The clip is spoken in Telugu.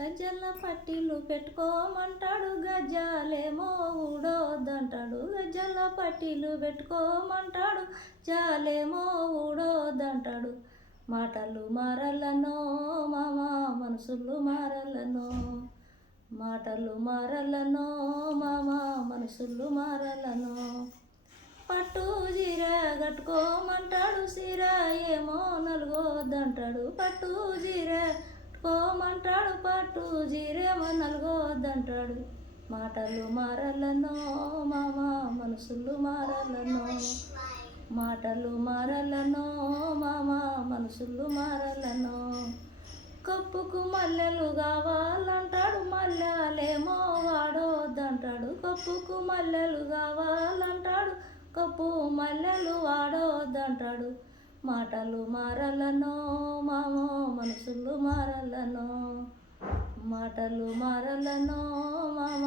గజ్జల పట్టీలు పెట్టుకోమంటాడు గజ్జాలేమో ఊడోద్దంటాడు. గజ్జల పట్టీలు పెట్టుకోమంటాడు జాలేమో ఊడోద్దంటాడు. మాటలు మారలనో మామ మనసులు మారలనో, మాటలు మారలనో మామ మనసులు మారలనో. పట్టు జీర కట్టుకోమంటాడు సీర ఏమో నలుగోద్దంటాడు. పట్టు జీర కట్టుకోమంటాడు పట్టు జీరేమో నలుగోద్దంటాడు. మాటలు మారలనో మామ మనసులు మారలనో, మాటలు మారలనో మామ మనసులు మారలనో. కప్పుకు మల్లెలు కావాలంటాడు మల్లెలేమో వాడొద్దంటాడు. కప్పుకు మల్లెలు కావాలంటాడు కప్పు మల్లెలు వాడొద్దంటాడు. మాటలు మారలనో మామ మనసులు మారలనో, మాటలు మారలనో మామ